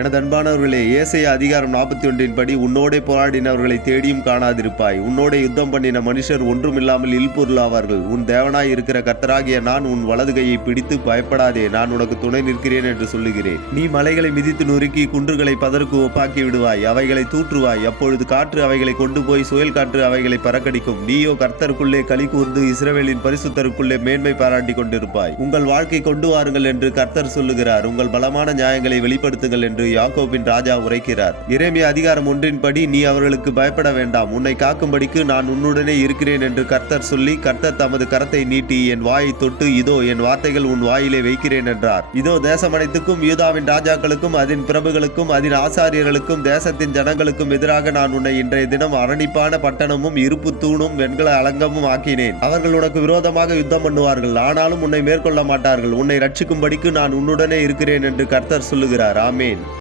எனது அன்பானவர்களே, ஏசாயா அதிகாரம் 41 படி உன்னோடே போராடினவர்களை தேடியும் காணாதிருப்பாய். உன்னோடே யுத்தம் பண்ணின மனுஷர் ஒன்றுமில்லாமல் இல்பொருளாவார்கள். உன் தேவனாய் இருக்கிற கர்த்தராகிய நான் உன் வலது கையை பிடித்து பயப்படாதே, நான் உனக்கு துணை நிற்கிறேன் என்று சொல்லுகிறேன். நீ மலைகளை மிதித்து நொறுக்கி குன்றுகளை பதருக்கு ஒப்பாக்கி விடுவாய், அவைகளை தூற்றுவாய். அப்பொழுது காற்று அவைகளை கொண்டு போய் சுயல் காற்று அவைகளை பறக்கடிக்கும். நீயோ கர்த்தருக்குள்ளே களி கூர்ந்து இஸ்ரவேலின் பரிசுத்தருக்குள்ளே மேன்மை பாராட்டி கொண்டிருப்பாய். உங்கள் வாழ்க்கை கொண்டு வாருங்கள் என்று கர்த்தர் சொல்லுகிறார். உங்கள் பலமான நியாயங்களை வெளிப்படுத்துங்கள் என்று யாக்கோபின் ராஜா உரைக்கிறார். எரேமியா அதிகாரம் 1 படி நீ அவர்களுக்கு பயப்பட வேண்டாம், உன்னை காக்கும்படிக்கு நான் உன்னுடனே இருக்கிறேன் என்று கர்த்தர் சொல்லி, கர்த்தர் தமது கரத்தை நீட்டி என் வாயை தொட்டு, இதோ என் வார்த்தைகள் உன் வாயிலே வைக்கிறேன் என்றார். இதோ தேசம் அனைத்துக்கும் யூதாவின் ராஜாக்களுக்கும் அதன் பிரபுகளுக்கும் அதன் ஆசாரியர்களுக்கும் தேசத்தின் ஜனங்களுக்கும் எதிராக நான் உன்னை இன்றைய தினம் அரணிப்பான பட்டணமும் இருப்பு தூணும் வெண்கல அலங்கமும் ஆக்கினேன். அவர்கள் உனக்கு விரோதமாக யுத்தம் பண்ணுவார்கள், ஆனாலும் உன்னை மேற்கொள்ள மாட்டார்கள். உன்னை ரட்சிக்கும்படிக்கு நான் உன்னுடனே இருக்கிறேன் என்று கர்த்தர் சொல்லுகிறார். ஆமேன்.